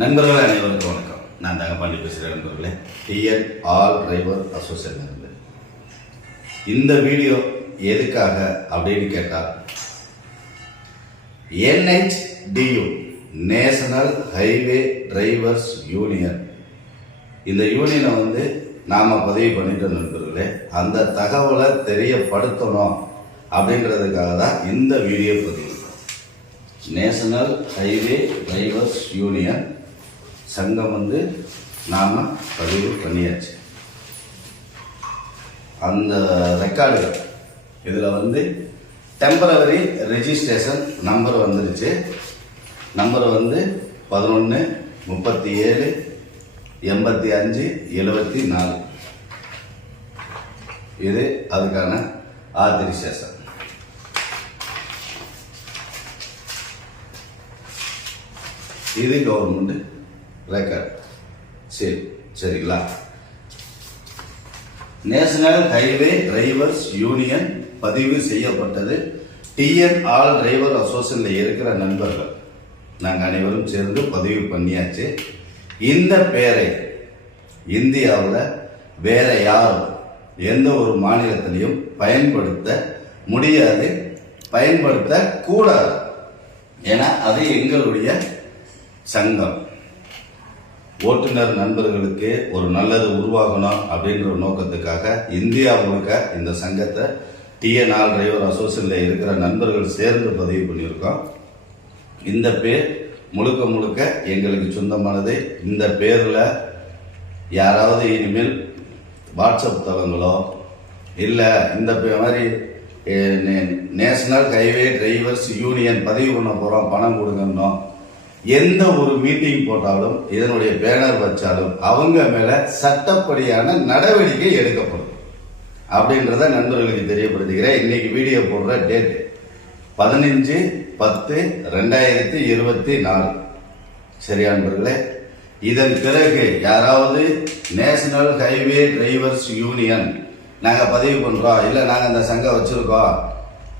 நண்பர்களே அனைவருக்கும் வணக்கம். நான் தங்கப்பாண்டி பேசுகிறேன். நண்பர்களே, டிஎன் ஆல் டிரைவர் அசோசியேஷன் நண்பர்களே, இந்த வீடியோ எதுக்காக அப்படின்னு கேட்டால், NHDU national highway drivers union, இந்த யூனியனை நாம் பதிவு பண்ணிட்டோம் நண்பர்களே. அந்த தகவலை தெரியப்படுத்தணும் அப்படின்றதுக்காக தான் இந்த வீடியோ பதிவு. நேஷனல் ஹைவே டிரைவர்ஸ் யூனியன் சங்கம் நாம் பதிவு பண்ணியாச்சு. அந்த ரெக்கார்டுகள் இதில் டெம்பரவரி ரெஜிஸ்ட்ரேஷன் நம்பர் வந்துருச்சு. நம்பர் 11 37 85 74. இது அதுக்கான ஆத்தரைசேஷன். இது கவர்மெண்ட் ரெக்கார்ட். சரிங்களா? நேஷனல் ஹைவே டிரைவர்ஸ் யூனியன் பதிவு செய்யப்பட்டது. டிஎன் ஆல் டிரைவர் அசோசியேஷன்ல இருக்கிற நண்பர்கள் நாங்கள் அனைவரும் சேர்ந்து பதிவு பண்ணியாச்சு. இந்த பேரை இந்தியாவில் வேற யாரும் எந்த ஒரு மாநிலத்திலையும் பயன்படுத்த முடியாது, பயன்படுத்த கூடாது. ஏன்னா அது எங்களுடைய சங்கம். ஓட்டுநர் நண்பர்களுக்கு ஒரு நல்லது உருவாகணும் அப்படின்ற நோக்கத்துக்காக இந்தியா முழுக்க இந்த சங்கத்தை டிஎன் ஆல் டிரைவர் அசோசியேஷன்ல இருக்கிற நண்பர்கள் சேர்ந்து பதிவு பண்ணியிருக்கோம். இந்த பேர் முழுக்க முழுக்க எங்களுக்கு சொந்தமானது. இந்த பேரில் யாராவது இனிமேல் வாட்ஸ்அப் தளங்களோ இல்லை இந்த மாதிரி நேஷனல் ஹைவே டிரைவர்ஸ் யூனியன் பதிவு பண்ண போகிறோம் பணம் கொடுங்கன்னோ எந்த ஒரு மீட்டிங் போட்டாலும் இதனுடைய பேனர் வச்சாலும் அவங்க மேல சட்டப்படியான நடவடிக்கை எடுக்கப்படும் அப்படின்றத நண்பர்களுக்கு தெரியப்படுத்துகிறேன். இன்னைக்கு வீடியோ போடுற டேட் 15/10/2024. சரியா நண்பர்களே? இதன் பிறகு யாராவது நேஷனல் ஹைவே டிரைவர்ஸ் யூனியன் நாங்க பதிவு பண்றோம், இல்ல நாங்க அந்த சங்கம் வச்சிருக்கோம்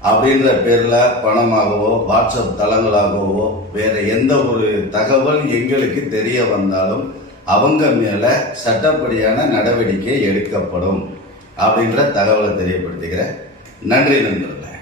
அப்படின்ற பேர்ல பணமாகவோ வாட்ஸ்அப் தளங்களாகவோ வேற எந்த ஒரு தகவல் எங்களுக்கு தெரிய வந்தாலும் அவங்க மேல சட்டப்படியான நடவடிக்கை எடுக்கப்படும் அப்படின்ற தகவலை தெரியப்படுத்துகிறேன். நன்றி நண்பர்களே.